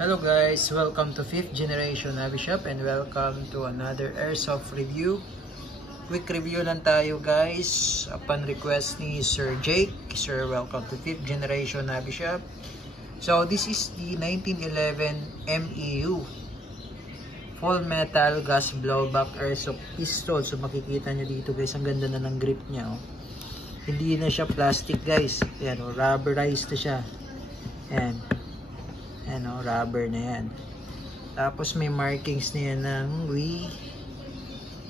Hello guys, welcome to 5th Generation Hobby Shop and welcome to another airsoft review. Quick review lang tayo guys upon request ni Sir Jake. Sir, welcome to 5th Generation Hobby Shop. So this is the 1911 MEU full metal gas blowback airsoft pistol. So makikita nyo dito guys, ang ganda na ng grip nya. Oh. Hindi na siya plastic guys. Yan, oh, rubberized na siya. Yan. Ano, rubber na yan. Tapos may markings na yan ng WE.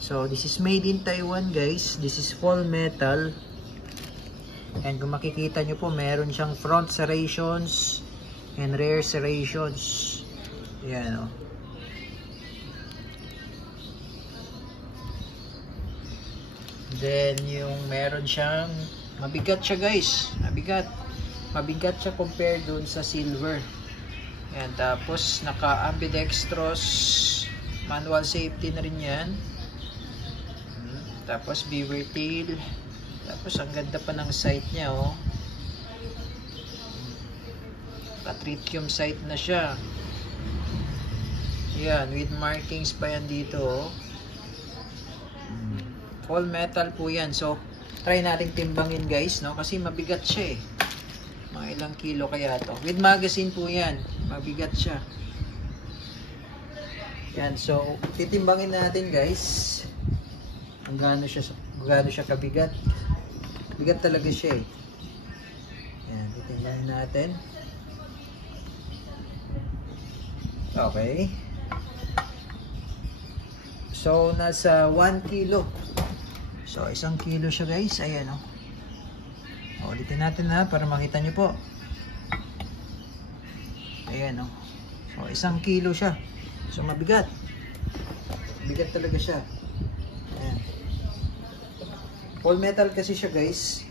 So this is made in Taiwan guys. This is full metal. And kung makikita nyo po, meron siyang front serrations and rear serrations. Yan o. Then yung meron siyang mabigat siya guys. Mabigat siya compared dun sa silver. Yan, tapos naka ambidextrous manual safety na rin yan. Tapos beaver tail. Tapos ang ganda pa ng sight niya oh. Patritium sight na siya. Yan, with markings pa yan dito oh. All metal po yan. So try natin timbangin guys no, kasi mabigat siya eh. Mga ilang kilo kaya to. With magazine po yan. Mabigat siya. Yan. So, titimbangin natin guys. Ang gaano siya kabigat. Bigat talaga siya eh. Yan. Titimbangin natin. Okay. So, nasa 1 kilo. So, 1 kilo siya guys. Ayan o. Ulitin natin na para makita nyo po. Ayan o. So 1 kilo siya. So mabigat. Bigat talaga siya. Ayan. Full metal kasi siya guys.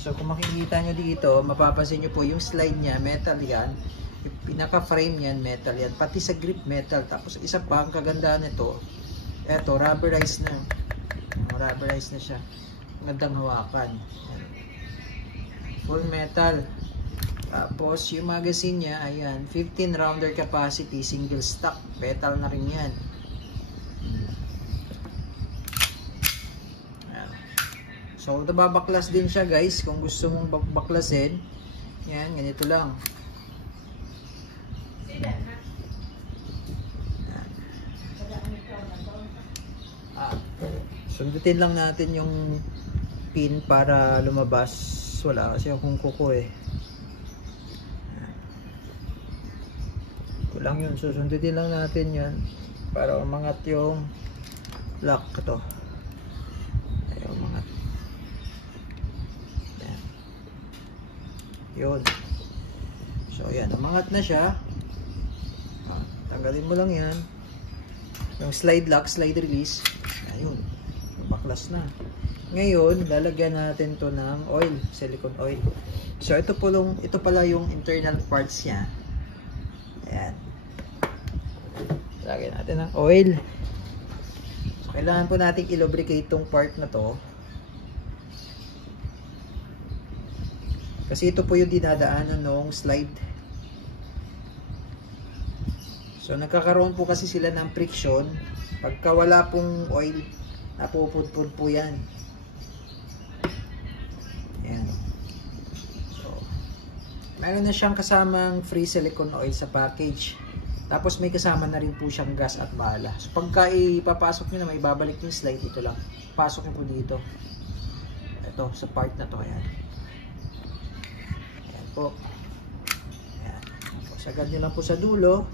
So kung makikita nyo dito, mapapansin nyo po yung slide nya, metal yan. Yung pinaka frame yan, metal yan. Pati sa grip metal. Tapos isa pa, ang kagandahan nito, eto, rubberized na. Rubberized na siya. Magandang hawakan. Ayan. Full metal. Tapos yung magazine niya, ayan, 15 rounder capacity, single stock, metal na rin yan. Ayan. So nababaklas din siya guys, kung gusto mong baklasin. Yan, ganito lang. Sundutin lang natin yung pin para lumabas. Wala kasi akong kuko eh. Kulang yun. Susundutin lang natin yun para umangat yung lock. Ito. Ayaw umangat. Ayan. Yun. So yan. Umangat na siya. Tanggalin mo lang yan. Yung slide lock, slide release. Ayun. So, baklas na. Ngayon, lalagyan natin to ng oil, silicone oil. So, ito pala yung internal parts niya. Ayan. Lagyan natin ng oil. So, kailangan po natin i-lubricate tong part na to. Kasi ito po yung dinadaanan ng slide. So, nagkakaroon po kasi sila ng friction. Pagka wala pong oil, napupudpud po yan. Ayan. So, meron na siyang kasamang free silicone oil sa package. Tapos may kasama na rin po siyang gas at bala. So pagka ipapasok nyo na, may babalik yung slide, dito lang. Pasok nyo po dito. Ito, sa part na to. Ayan. Ayan po. Ayan. Sagad nyo lang po sa dulo.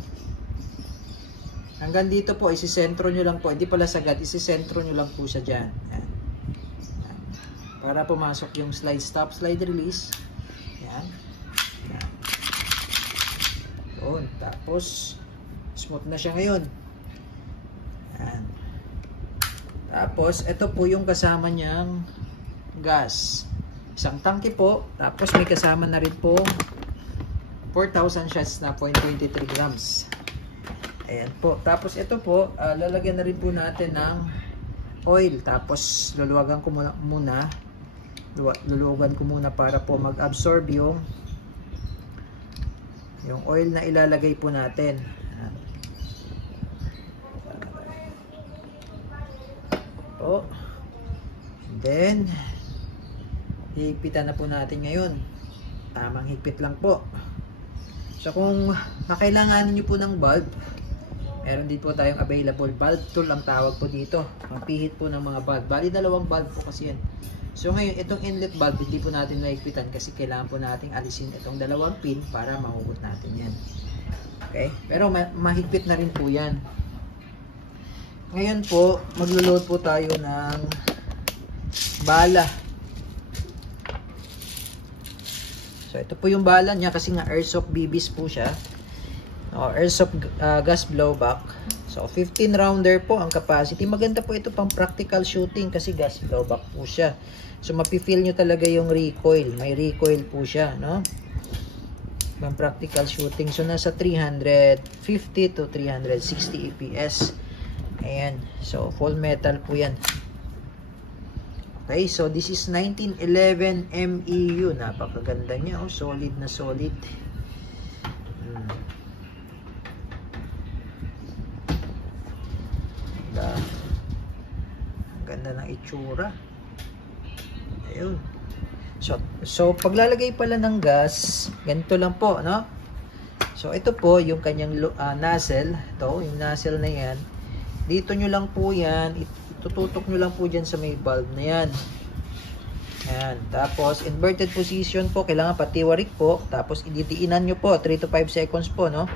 Hanggang dito po, isisentro nyo lang po. Hindi pala sagad, isisentro nyo lang po siya dyan. Ayan. Para pumasok yung slide stop, slide release. Yan. Yan. Doon. Tapos, smooth na siya ngayon. Yan. Tapos, ito po yung kasama niyang gas. Isang tangke po. Tapos, may kasama na rin po 4,000 shots na 0.23 grams. Ayan po. Tapos, ito po, lalagyan na rin po natin ng oil. Tapos, luluwagan ko muna luluwagan ko muna para po mag-absorb yung yung oil na ilalagay po natin. Po. Then, higpitan na po natin ngayon. Tamang higpit lang po. So, kung makailanganin nyo po ng bulb, meron din po tayong available bulb tool ang tawag po dito. Mampihit po ng mga bulb. Bali, dalawang bulb po kasi yan. So, ngayon, itong inlet bulb, hindi po natin mahigpitan kasi kailangan po natin alisin itong dalawang pin para mahugot natin yan. Okay? Pero mahigpit na rin po yan. Ngayon po, maglo-load po tayo ng bala. So, ito po yung bala niya kasi nga airsoft BBs po siya. Airsoft gas blowback. So, 15 rounder po ang capacity. Maganda po ito pang practical shooting kasi gas blowback po siya. So, mapifeel nyo talaga yung recoil. May recoil po siya, no? Pang practical shooting. So, nasa 350 to 360 EPS. Ayan. So, full metal po yan. Okay, so this is 1911 MEU. Napakaganda niya. Oh, solid na solid. Ganda ng itsura. Ayun. So paglalagay pala ng gas, ganito lang po, no? So, ito po yung kanyang nozzle. Ito, yung nozzle na yan. Dito nyo lang po yan, itututok nyo lang po dyan sa may bulb na yan. Ayan. Tapos, inverted position po, kailangan patiwarik po. Tapos, ididiinan nyo po, 3 to 5 seconds po, no?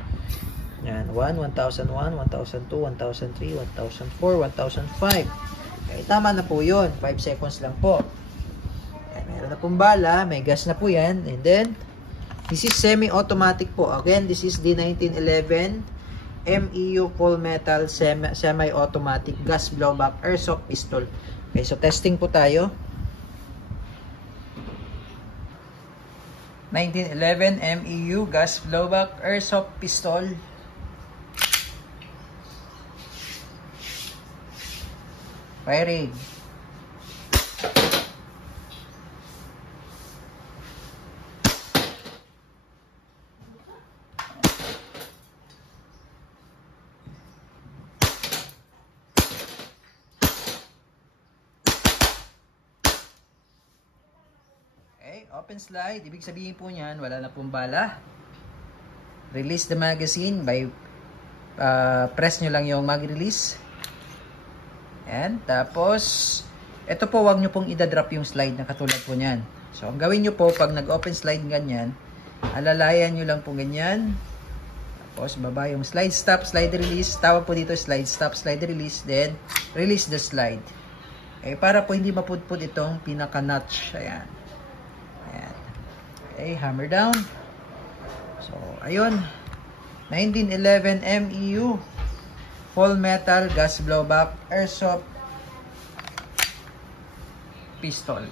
Ayan, 1, 1001, 1002, 1003, 1004, 1005. Okay, tama na po yun. 5 seconds lang po. Ayan, meron na pong bala, may gas na po yan. And then, this is semi-automatic po. Again, this is the 1911 MEU full metal semi-automatic gas blowback airsoft pistol. Okay, so testing po tayo. 1911 MEU gas blowback airsoft pistol. Firing. Okay, open slide. Ibig sabihin po niyan, wala na pong bala. Release the magazine by press nyo lang yung mag-release. And tapos, ito po, wag nyo pong idadrop yung slide na katulad po niyan. So, ang gawin nyo po, pag nag-open slide ganyan, alalayan nyo lang po ganyan. Tapos, baba yung slide stop, slide release. Tawag po dito slide stop, slide release. Then, release the slide. Okay, para po hindi mapudpud itong pinaka-notch. Ayan. Ayan. Okay, hammer down. So, ayun. 1911 MEU full metal gas blowback airsoft pistol.